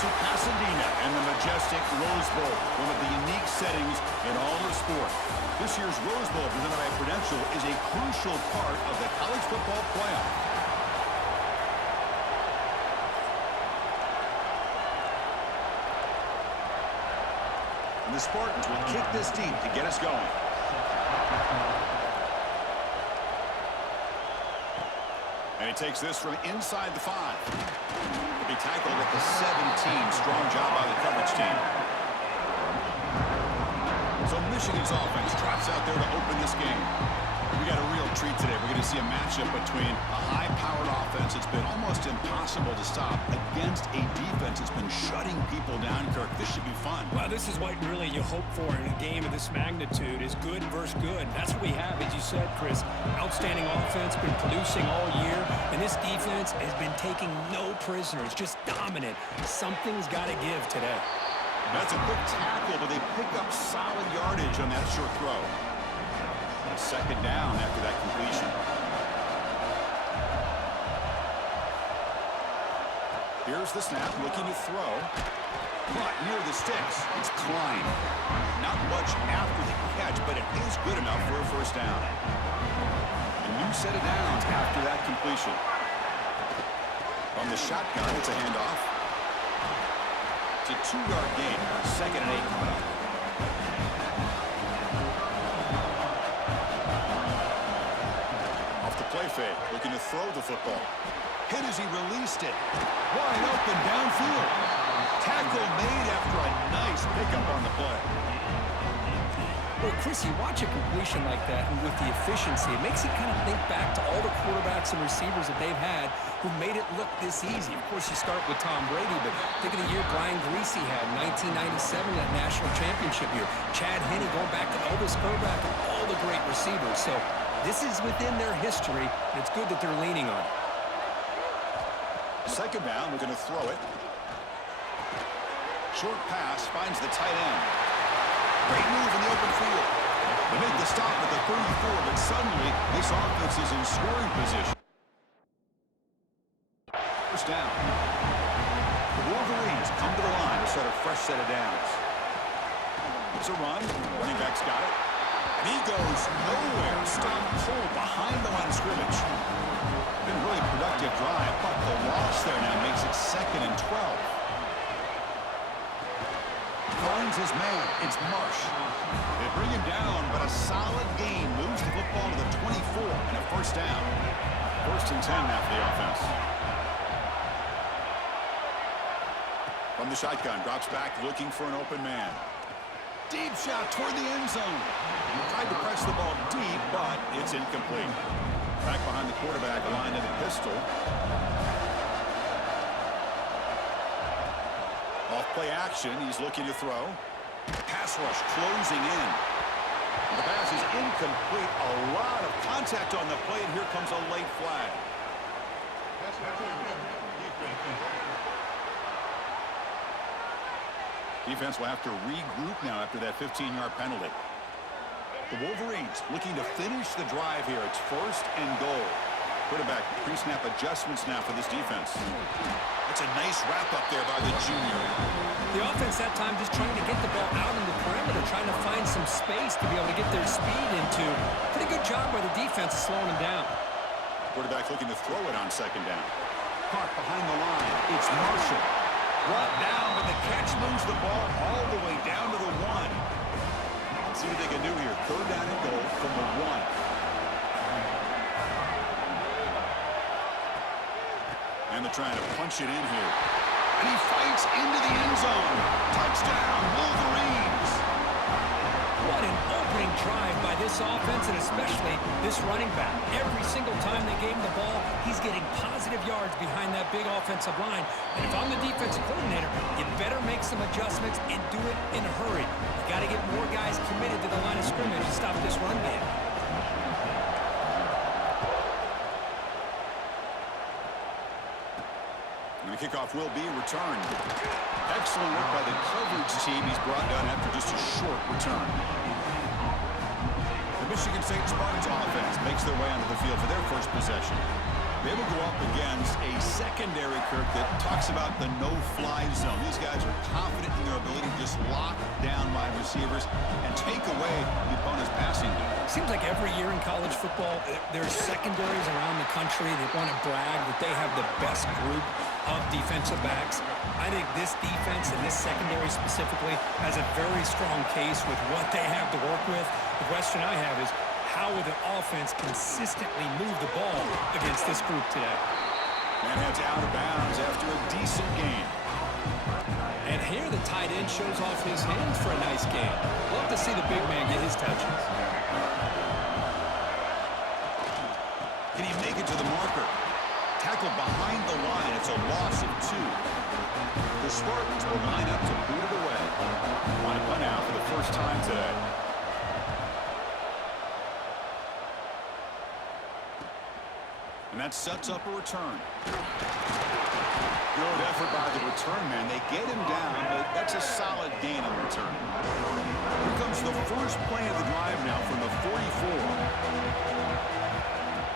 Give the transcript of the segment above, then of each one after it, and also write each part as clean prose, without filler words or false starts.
to Pasadena and the majestic Rose Bowl, one of the unique settings in all of sport. This year's Rose Bowl, presented by Prudential, is a crucial part of the college football playoff. And the Spartans will kick this deep to get us going. And he takes this from inside the 5. He'll be tackled at the 17. Strong job by the coverage team. So Michigan's offense trots out there to open this game. We got a real treat today. We're going to see a matchup between a high-powered offense that's been almost impossible to stop against a defense that's been shutting people down, Kirk. This should be fun. Well, this is what really you hope for in a game of this magnitude, is good versus good. That's what we have, as you said, Chris. Outstanding offense, been producing all year, and this defense has been taking no prisoners, just dominant. Something's got to give today. That's a quick tackle, but they pick up solid yardage on that short throw. Second down after that completion. Here's the snap, looking to throw. Caught near the sticks. It's Klein. Not much after the catch, but it is good enough for a first down. A new set of downs after that completion. On the shotgun, it's a handoff. It's a 2-yard gain. Second and 8 coming up. Play fake, looking to throw the football. Hit as he released it. Wide open downfield. Tackle made after a nice pickup on the play. Well, Chris, you watch a completion like that, and with the efficiency, it makes you kind of think back to all the quarterbacks and receivers that they've had who made it look this easy. Of course, you start with Tom Brady, but think of the year Brian Griese had, 1997, that national championship year. Chad Henne going back to Elvis Grbac and all the great receivers. So this is within their history, and it's good that they're leaning on it. Second down, we're going to throw it. Short pass finds the tight end. Great move in the open field. They make the stop at the 34, but suddenly this offense is in scoring position. First down. The Wolverines come to the line to start a fresh set of downs. It's a run. Running back's got it. And he goes nowhere. Stop cold behind the line of scrimmage. Been a really productive drive, but the loss there now makes it 2nd and 12. Finds his man. It's Marsh. They bring him down, but a solid gain moves the football to the 24 and a first down. 1st and 10 now for the offense. From the shotgun, drops back looking for an open man. Deep shot toward the end zone. Tried to press the ball deep, but it's incomplete. Back behind the quarterback, line of the pistol. Off play action, he's looking to throw. Pass rush closing in. The pass is incomplete. A lot of contact on the play, and here comes a late flag. Defense will have to regroup now after that 15-yard penalty. The Wolverines looking to finish the drive here. It's 1st and goal. Quarterback pre-snap adjustments now for this defense. That's a nice wrap-up there by the junior. The offense that time just trying to get the ball out in the perimeter, trying to find some space to be able to get their speed into. Pretty good job by the defense of slowing them down. Quarterback looking to throw it on 2nd down. Caught behind the line. It's Marshall. Brought down, but the catch moves the ball all the way down to the 1. Let's see what they can do here. 3rd down and goal from the 1. And they're trying to punch it in here. And he fights into the end zone. Touchdown, Wolverines. What an opening drive by this offense, and especially this running back. Every single time they gave him the ball, he's getting positive yards behind that big offensive line. And if I'm the defensive coordinator, you better make some adjustments and do it in a hurry. You got to get more guys committed to the line of scrimmage to stop this run game. And the kickoff will be returned. Excellent work by the coverage team. He's brought down after just a short return. The Michigan State Spartans offense makes their way onto the field for their first possession. They will go up against a secondary, Kirk, that talks about the no-fly zone. These guys are confident in their ability to just lock down wide receivers and take away the opponent's passing game. Seems like every year in college football, there's secondaries around the country that want to brag that they have the best group of defensive backs. I think this defense and this secondary specifically has a very strong case with what they have to work with. The question I have is, how will the offense consistently move the ball against this group today? Man heads out of bounds after a decent gain. And here the tight end shows off his hands for a nice game. Love to see the big man get his touches. Can he make it to the marker? Tackled behind the line. It's a loss of 2. The Spartans will line up to boot it away. On a punt now for the first time today. And that sets up a return. Good effort by the return man. They get him down, but that's a solid gain on the return. Here comes the first play of the drive now from the 44.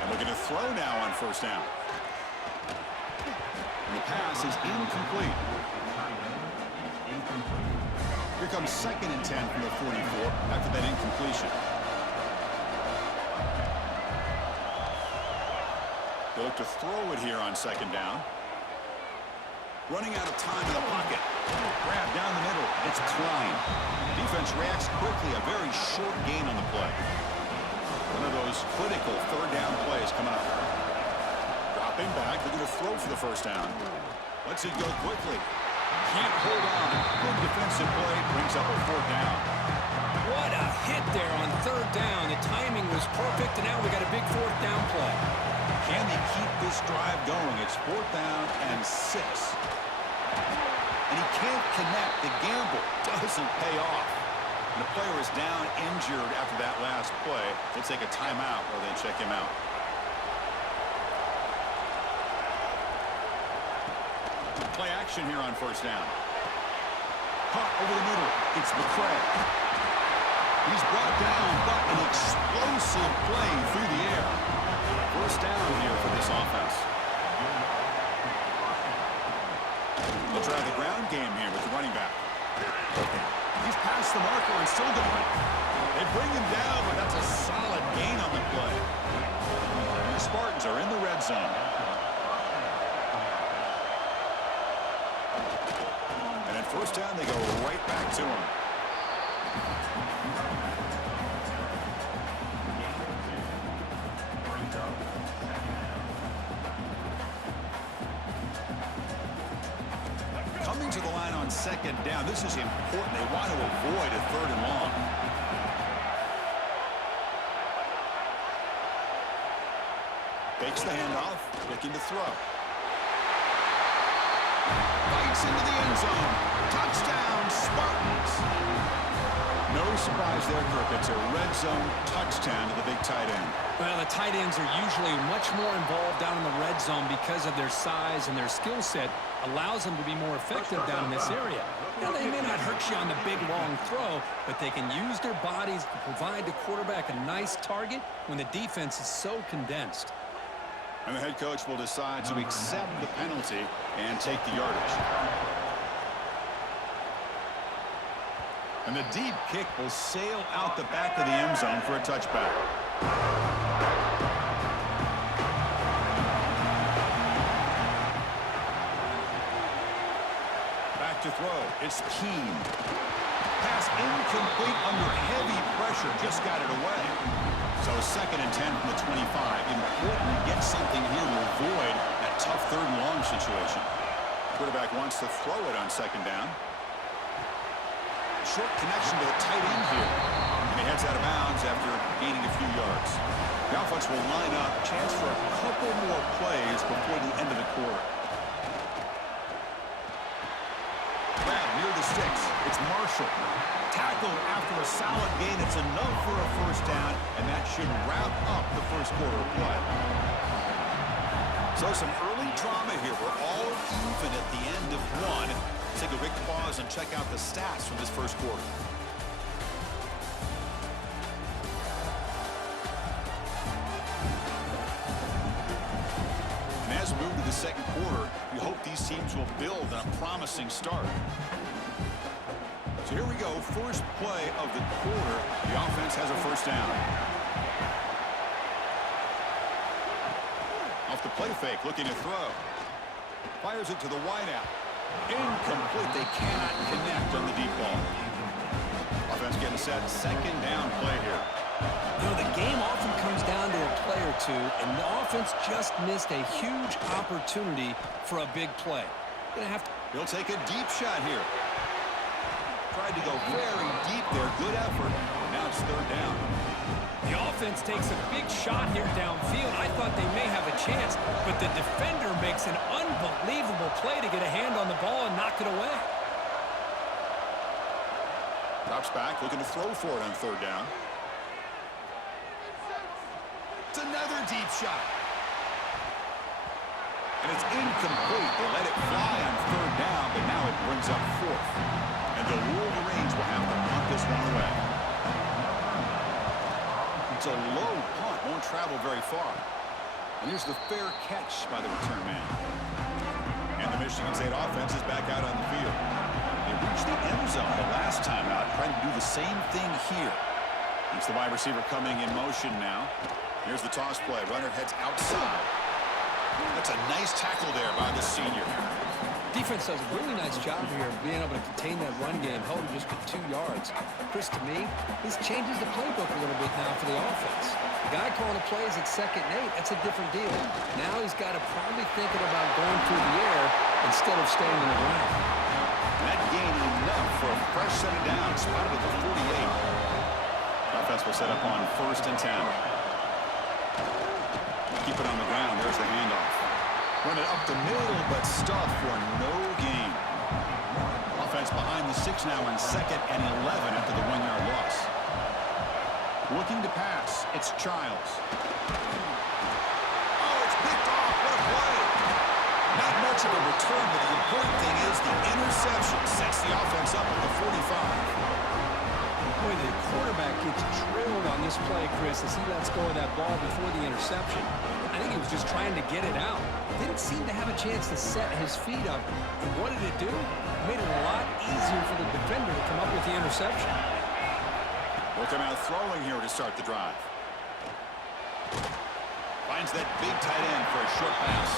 And looking to throw now on first down. And the pass is incomplete. Here comes 2nd and 10 from the 44 after that incompletion. They look to throw it here on 2nd down. Running out of time in the pocket. Grab down the middle. It's Klein. Defense reacts quickly. A very short gain on the play. One of those critical 3rd down plays coming up. Dropping back. They're going to throw for the first down. Lets it go quickly. Can't hold on. Good defensive play. Brings up a 4th down. What a hit there on 3rd down. The timing was perfect, and now we got a big 4th down play. Can he keep this drive going? It's 4th down and 6. And he can't connect. The gamble doesn't pay off. And the player is down injured after that last play. They'll take a timeout while they check him out. Play action here on first down. Caught over the middle. It's McCray. He's brought down, but an explosive play through the air. First down here for this offense. They'll try the ground game here with the running back. He's past the marker and still going. They bring him down, but that's a solid gain on the play. And the Spartans are in the red zone. And at first down, they go right back to him. Coming to the line on 2nd down. This is important. They want to avoid a 3rd and long. Fakes the handoff, looking to throw. Bites into the end zone. Touchdown, Spartans. No surprise there, Kirk. It's a red zone touchdown to the big tight end. Well, the tight ends are usually much more involved down in the red zone because of their size and their skill set allows them to be more effective down in this area. Now, they may not hurt you on the big, long throw, but they can use their bodies to provide the quarterback a nice target when the defense is so condensed. And the head coach will decide to accept the penalty and take the yardage. And the deep kick will sail out the back of the end zone for a touchback. Back to throw. It's Keene. Pass incomplete under heavy pressure. Just got it away. So 2nd and 10 from the 25. Important to get something here to avoid that tough 3rd and long situation. Quarterback wants to throw it on 2nd down. Short connection to the tight end here. And he heads out of bounds after gaining a few yards. The offense will line up. Chance for a couple more plays before the end of the quarter. Grab near the sticks. It's Marshall. Tackle after a solid gain. It's enough for a first down, and that should wrap up the first quarter of play. So some early drama here. We're all even at the end of one. Let's take a quick pause and check out the stats from this first quarter. second quarter. You hope these teams will build on a promising start. So here we go. First play of the quarter. The offense has a first down. Off the play fake, looking to throw. Fires it to the wideout. Incomplete. They cannot connect on the deep ball. Offense getting set. Second down play here. You know, the game often comes down to a play or two, and the offense just missed a huge opportunity for a big play. He'll take a deep shot here. Tried to go very deep there. Good effort. Now it's third down. The offense takes a big shot here downfield. I thought they may have a chance, but the defender makes an unbelievable play to get a hand on the ball and knock it away. Drops back, looking to throw for it on third down. It's another deep shot. And it's incomplete. They let it fly on third down, but now it brings up fourth. And the Wolverines will have to punt this one away. It's a low punt, won't travel very far. And here's the fair catch by the return man. And the Michigan State offense is back out on the field. They reached the end zone the last time out, trying to do the same thing here. It's the wide receiver coming in motion now. Here's the toss play. Runner heads outside. That's a nice tackle there by the senior. Defense does a really nice job here of being able to contain that run game, held him just for 2 yards. Chris, to me, this changes the playbook a little bit now for the offense. The guy calling the plays at 2nd and 8, that's a different deal. Now he's got to probably thinking about going through the air instead of staying in the ground. That gain enough for a fresh set of downs, spotted at the 48. Offense will set up on 1st and 10. Keep it on the ground. There's the handoff. Run it up the middle, but stuff for no gain. Offense behind the 6 now on 2nd and 11 after the 1-yard loss. Looking to pass. It's Childs. Oh, it's picked off. What a play. Not much of a return, but the important thing is the interception sets the offense up at the 45. Boy, the quarterback gets drilled on this play, Chris, as he lets go of that ball before the interception. I think he was just trying to get it out. Didn't seem to have a chance to set his feet up. And what did it do? It made it a lot easier for the defender to come up with the interception. We'll come out throwing here to start the drive. Finds that big tight end for a short pass.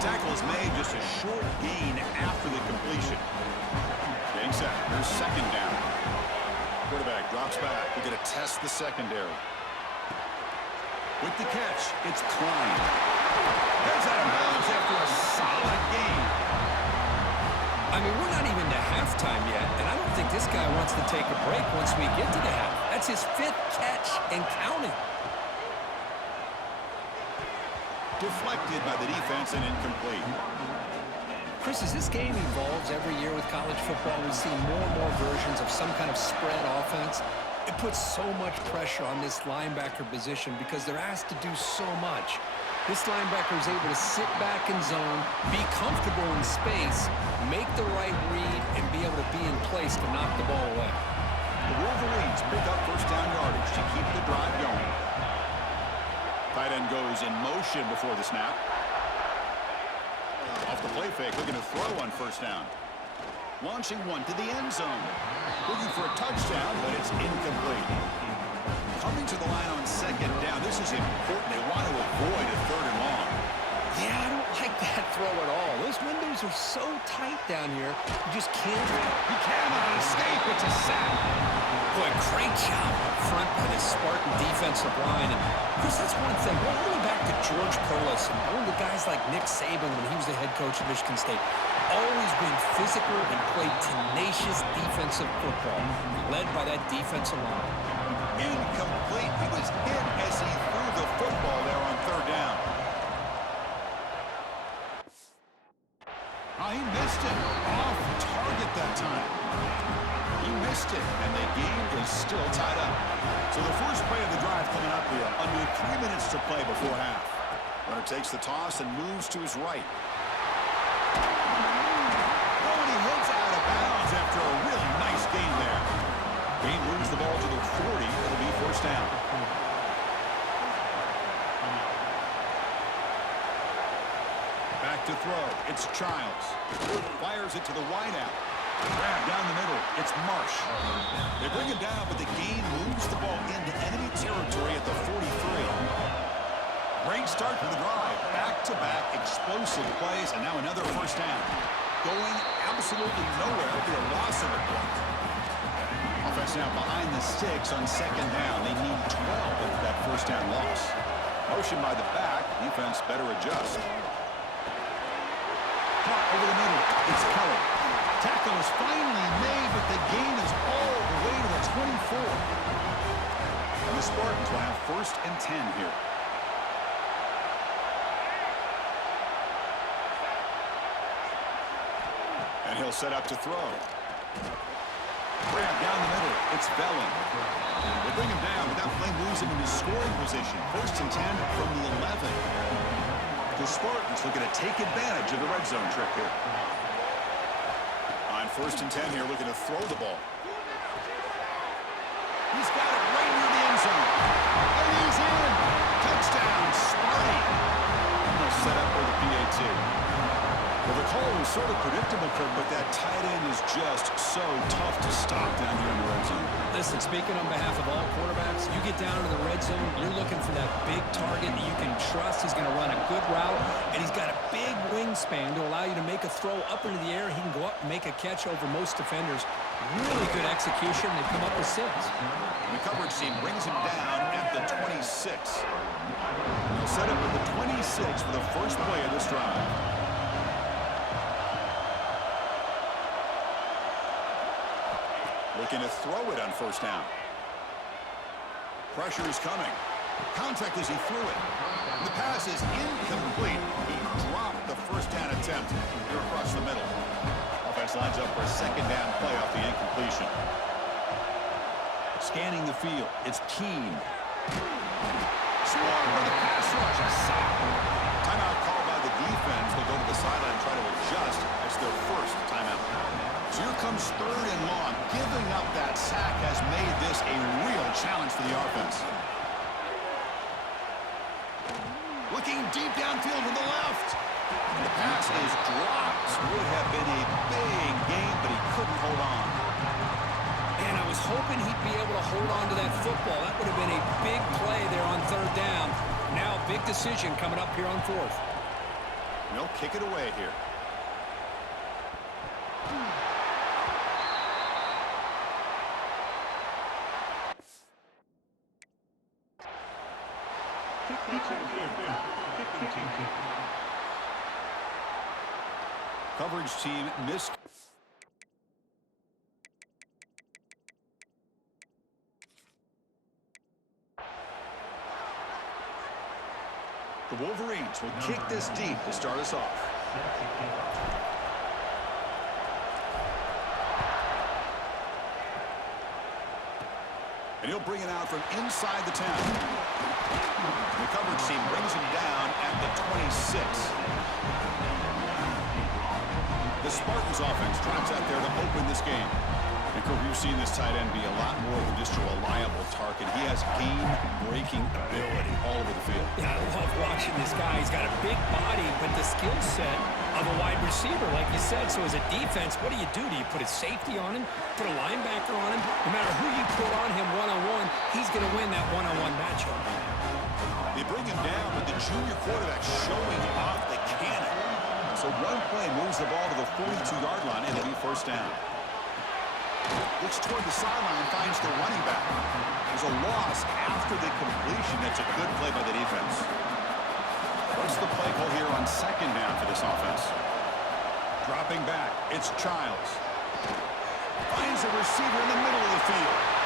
Tackle is made, just a short gain after the completion. Getting set. Here's 2nd down. Quarterback drops back. We're going to test the secondary. With the catch, it's Klein. Goes out of bounds after a solid game. I mean, we're not even to halftime yet, and I don't think this guy wants to take a break once we get to the half. That's his 5th catch and counting. Deflected by the defense and incomplete. Chris, as this game evolves every year with college football, we see more and more versions of some kind of spread offense. It puts so much pressure on this linebacker position because they're asked to do so much. This linebacker is able to sit back in zone, be comfortable in space, make the right read, and be able to be in place to knock the ball away. The Wolverines pick up first down yardage to keep the drive going. Tight end goes in motion before the snap. Off the play fake, looking to throw on first down. Launching one to the end zone. Looking for a touchdown, but it's incomplete. Coming to the line on 2nd down. This is important. They want to avoid a 3rd and long. Yeah, I don't like that throw at all. Those windows are so tight down here. You just can't. He cannot escape. It's a sack. Boy, great job up front by this Spartan defensive line. And Chris, that's one thing. All the way back to George Perlis and all the guys like Nick Saban when he was the head coach at Michigan State. Always been physical and played tenacious defensive football, led by that defensive line. Incomplete. He was hit as he threw the football there on 3rd down. Oh, he missed it. Off target that time. He missed it, and the game is still tied up. So the first play of the drive coming up here. Under 3 minutes to play before half. Runner takes the toss and moves to his right. Oh, and he heads out of bounds after a really nice gain there. Gain moves the ball to the 40. It'll be first down. Back back to throw. It's Childs. Fires it to the wideout. Grab down the middle. It's Marsh. They bring him down, but the gain moves the ball into enemy territory at the 43. Great start for the drive. Back-to-back explosive plays, and now another first down. Going absolutely nowhere will be a loss of a point. Offense now behind the sticks on second down. They need 12 after that first down loss. Motion by the back. Defense better adjust. Caught over the middle. It's Keller. Tackle is finally made, but the gain is all the way to the 24. And the Spartans will have first and 10 here. And he'll set up to throw. Grab down the middle. It's Bellin. They bring him down, but that play moves him into scoring position. First and 10 from the 11. The Spartans looking to take advantage of the red zone trip here. On first and 10 here, looking to throw the ball. He's got it right near the end zone. And he's in. Touchdown, Sparty. And they'll set up for the PAT. Well, the call was sort of predictable, Kirk, but that tight end is just so tough to stop down here in the red zone. Listen, speaking on behalf of all quarterbacks, you get down to the red zone, you're looking for that big target that you can trust. He's going to run a good route, and he's got a big wingspan to allow you to make a throw up into the air. He can go up and make a catch over most defenders. Really good execution. They come up with 6. And the coverage team brings him down at the 26. They'll set up with the 26 for the first play of this drive. Looking to throw it on first down. Pressure is coming. Contact as he threw it. The pass is incomplete. He dropped the first down attempt here across the middle. Offense lines up for a second down play off the incompletion. Scanning the field. It's Keene. Swarmed by the pass rush. A sack. Timeout called by the defense. They'll go to the sideline and try to adjust. That's their first timeout. So here comes third and long. Giving up that sack has made this a real challenge for the offense. Looking deep downfield to the left. The pass is dropped. Would have been a big game, but he couldn't hold on. And I was hoping he'd be able to hold on to that football. That would have been a big play there on third down. Now a big decision coming up here on fourth. And they'll kick it away here. Coverage team missed. The Wolverines will kick this deep to start us off. And he'll bring it out from inside the 10. The coverage team brings him down at the 26. The Spartans offense drives out there to open this game. And Kirk, you've seen this tight end be a lot more than just a reliable target. He has game-breaking ability all over the field. Yeah, I love watching this guy. He's got a big body, but the skill set of a wide receiver, like you said. So as a defense, what do? Do you put a safety on him, put a linebacker on him? No matter who you put on him one-on-one, he's going to win that one-on-one matchup. They bring him down, but the junior quarterback showing off the cannon. So one play moves the ball to the 42-yard line, and it'll be first down. Looks toward the sideline, finds the running back. There's a loss after the completion. That's a good play by the defense. What's the play call here on second down for this offense? Dropping back, it's Childs. Finds a receiver in the middle of the field.